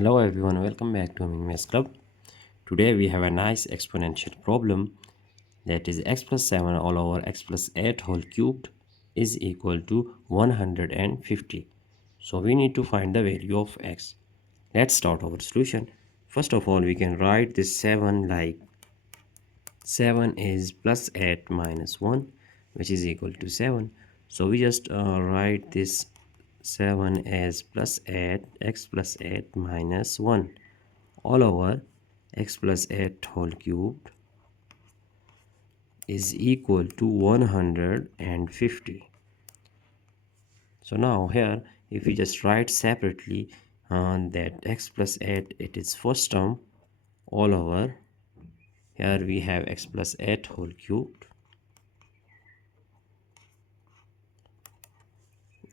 Hello everyone, welcome back to Amin Maths Club. Today we have a nice exponential problem, that is x plus 7 all over x plus 8 whole cubed is equal to 150. So we need to find the value of x. Let's start our solution. First of all, we can write this 7 like 7 is plus 8 minus 1, which is equal to 7. So we just write this 7 as plus 8 x plus 8 minus 1 all over x plus 8 whole cubed is equal to 150. So now here, if we just write separately that x plus 8, it is first term all over, here we have x plus 8 whole cubed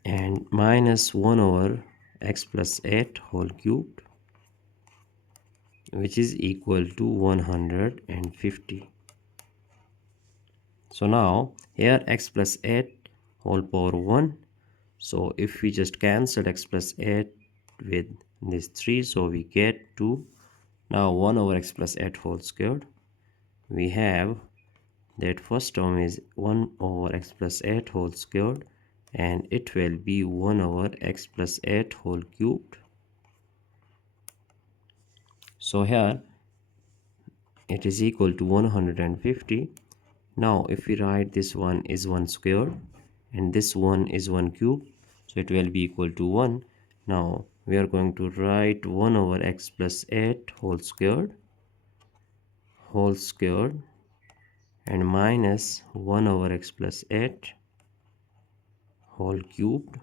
and minus 1 over x plus 8 whole cubed, which is equal to 150. So now here x plus 8 whole power 1. So if we just cancel x plus 8 with this 3, so we get 2. Now 1 over x plus 8 whole squared. We have that first term is 1 over x plus 8 whole squared, and it will be 1 over x plus 8 whole cubed. So here it is equal to 150. Now if we write this one is 1 squared and this one is 1 cube, so it will be equal to 1. Now we are going to write 1 over x plus 8 whole squared and minus 1 over x plus 8 whole cubed,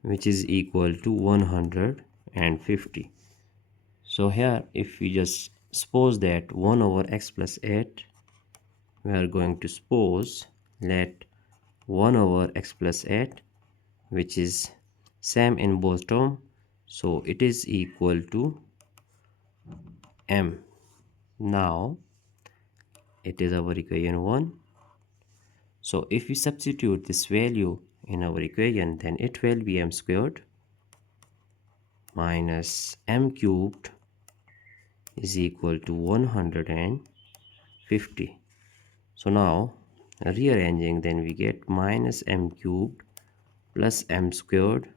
which is equal to 150. So here if we just suppose that 1 over x plus 8, we are going to suppose let 1 over x plus 8, which is same in both terms, so it is equal to m. Now it is our equation 1. So if we substitute this value in our equation, then it will be m squared minus m cubed is equal to 150. So now rearranging, then we get minus m cubed plus m squared,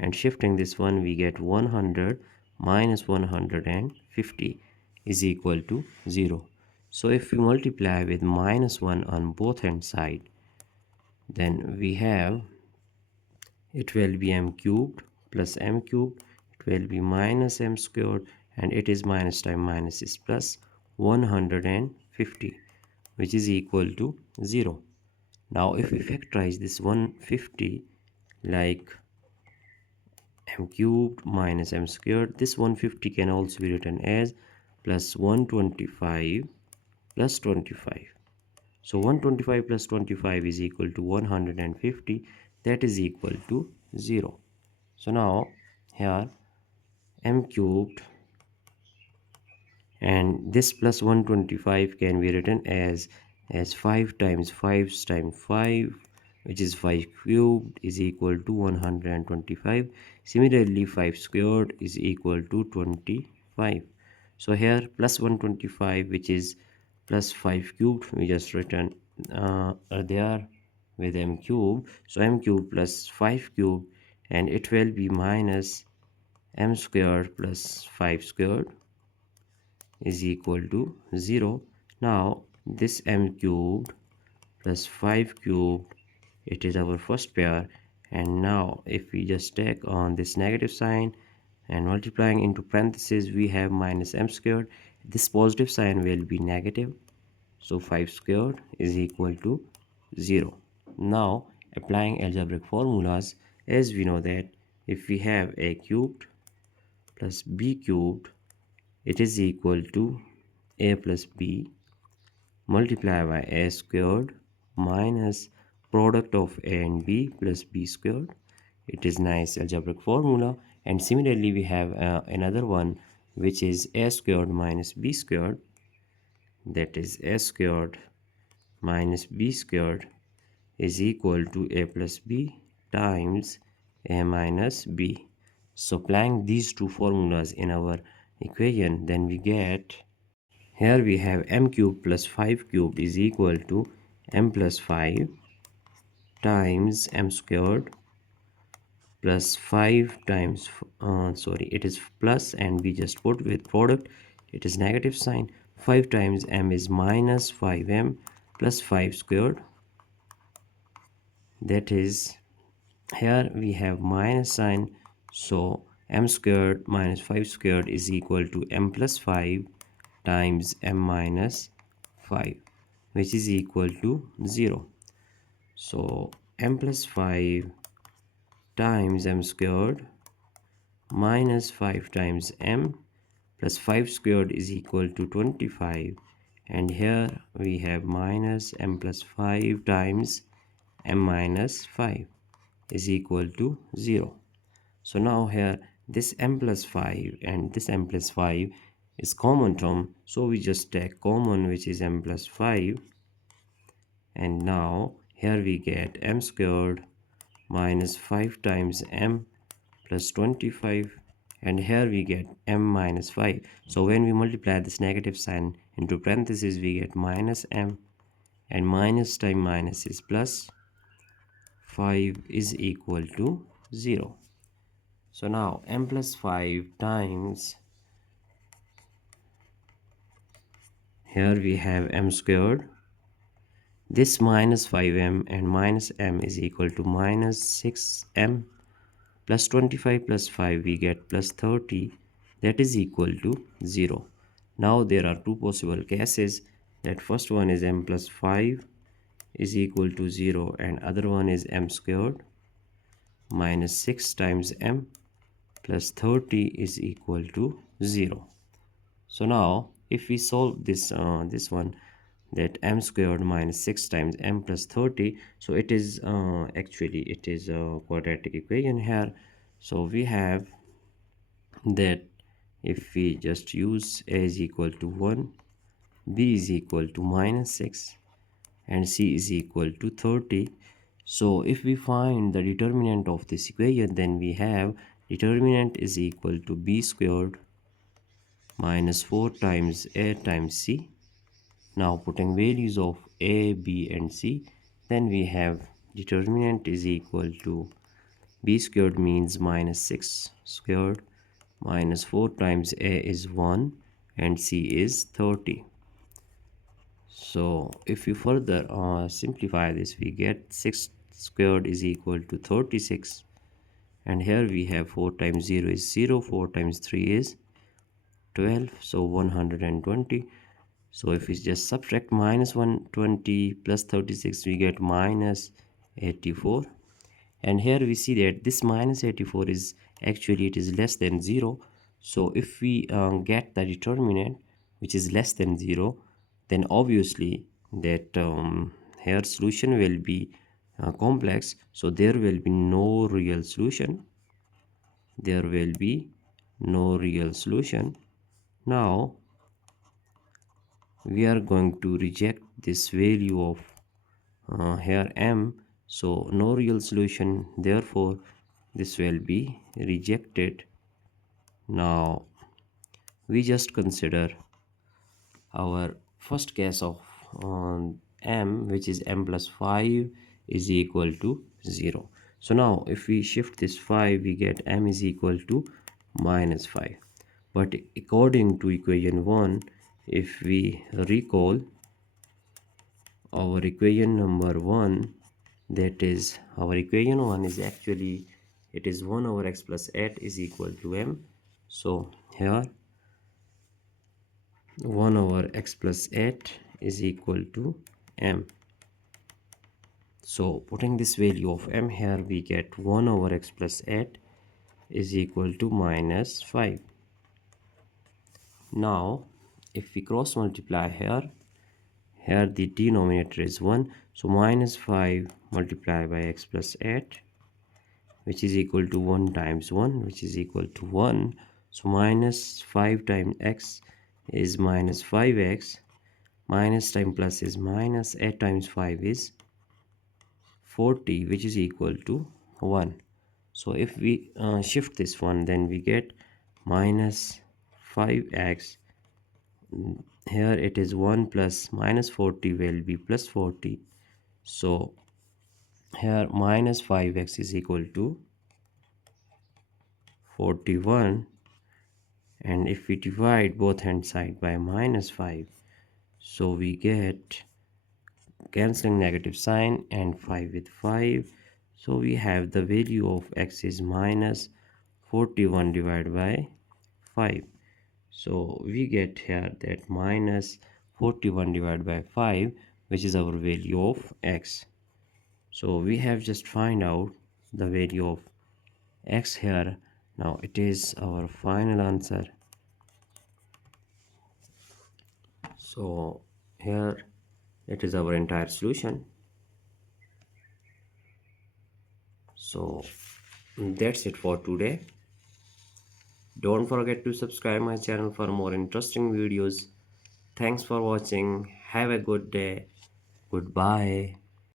and shifting this one we get 100 minus 150 is equal to 0. So if we multiply with minus 1 on both hand side, then we have it will be m cubed plus m cubed, it will be minus m squared, and it is minus time minus is plus 150, which is equal to 0. Now if we factorize this 150 like m cubed minus m squared, this 150 can also be written as plus 125 plus 25. So 125 plus 25 is equal to 150, that is equal to 0. So now here m cubed and this plus 125 can be written as 5 times 5 times 5, which is 5 cubed is equal to 125. Similarly 5 squared is equal to 25. So here plus 125, which is plus 5 cubed, we just written there with m cubed. So m cubed plus 5 cubed, and it will be minus m squared plus 5 squared is equal to 0. Now this m cubed plus 5 cubed, it is our first pair, and now if we just take on this negative sign and multiplying into parentheses, we have minus m squared. This positive sign will be negative, so 5 squared is equal to 0. Now applying algebraic formulas, as we know that if we have a cubed plus b cubed, it is equal to a plus b multiplied by a squared minus product of a and b plus b squared. It is nice algebraic formula. And similarly we have another one, which is a squared minus b squared, that is a squared minus b squared is equal to a plus b times a minus b. So applying these two formulas in our equation, then we get, here we have m cubed plus 5 cubed is equal to m plus 5 times m squared plus 5 times sorry, it is plus and we just put with product, it is negative sign. 5 times m is minus 5m plus 5 squared, that is, here we have minus sign, so m squared minus 5 squared is equal to m plus 5 times m minus 5, which is equal to 0. So m plus 5 times m squared minus 5 times m plus 5 squared is equal to 25, and here we have minus m plus 5 times m minus 5 is equal to 0. So now here this m plus 5 and this m plus 5 is common term, so we just take common, which is m plus 5, and now here we get m squared minus 5 times m plus 25, and here we get m minus 5. So when we multiply this negative sign into parentheses, we get minus m, and minus times minus is plus, 5 is equal to 0. So now m plus 5 times, here we have m squared, this minus 5m and minus m is equal to minus 6m plus 25 plus 5 we get plus 30, that is equal to 0. Now there are two possible cases, that first one is m plus 5 is equal to 0 and other one is m squared minus 6 times m plus 30 is equal to 0. So now if we solve this one, that m squared minus 6 times m plus 30, so it is actually it is a quadratic equation here. So we have that if we just use a is equal to 1, b is equal to minus 6, and c is equal to 30. So if we find the determinant of this equation, then we have determinant is equal to b squared minus 4 times a times c. Now putting values of a, b and c, then we have determinant is equal to b squared means minus 6 squared minus 4 times a is 1 and c is 30. So if you further simplify this, we get 6 squared is equal to 36, and here we have 4 times 0 is 0, 4 times 3 is 12, so 120. So if we just subtract minus 120 plus 36, we get minus 84, and here we see that this minus 84 is actually it is less than 0. So if we get the determinant which is less than 0, then obviously that here solution will be complex, so there will be no real solution, there will be no real solution. Now we are going to reject this value of here m, so no real solution, therefore this will be rejected. Now we just consider our first case of m, which is m plus 5 is equal to 0. So now if we shift this 5, we get m is equal to minus 5. But according to equation 1, if we recall our equation number 1, that is our equation 1 is actually it is 1 over x plus 8 is equal to m. So here 1 over x plus 8 is equal to m. So putting this value of m here, we get 1 over x plus 8 is equal to minus 5. Now if we cross multiply here, the denominator is 1, so minus 5 multiplied by x plus 8, which is equal to 1 times 1, which is equal to 1. So minus 5 times x is minus 5x, minus times plus is minus, 8 times 5 is 40, which is equal to 1. So if we shift this one, then we get minus 5x. Here it is 1 plus minus 40 will be plus 40. So here minus 5x is equal to 41, and if we divide both hand side by minus 5, so we get cancelling negative sign and 5 with 5, so we have the value of x is minus 41 divided by 5. So we get here that minus 41 divided by 5, which is our value of x. So we have just find out the value of x here. Now it is our final answer. So here it is our entire solution. So that's it for today. Don't forget to subscribe my channel for more interesting videos. Thanks for watching. Have a good day. Goodbye.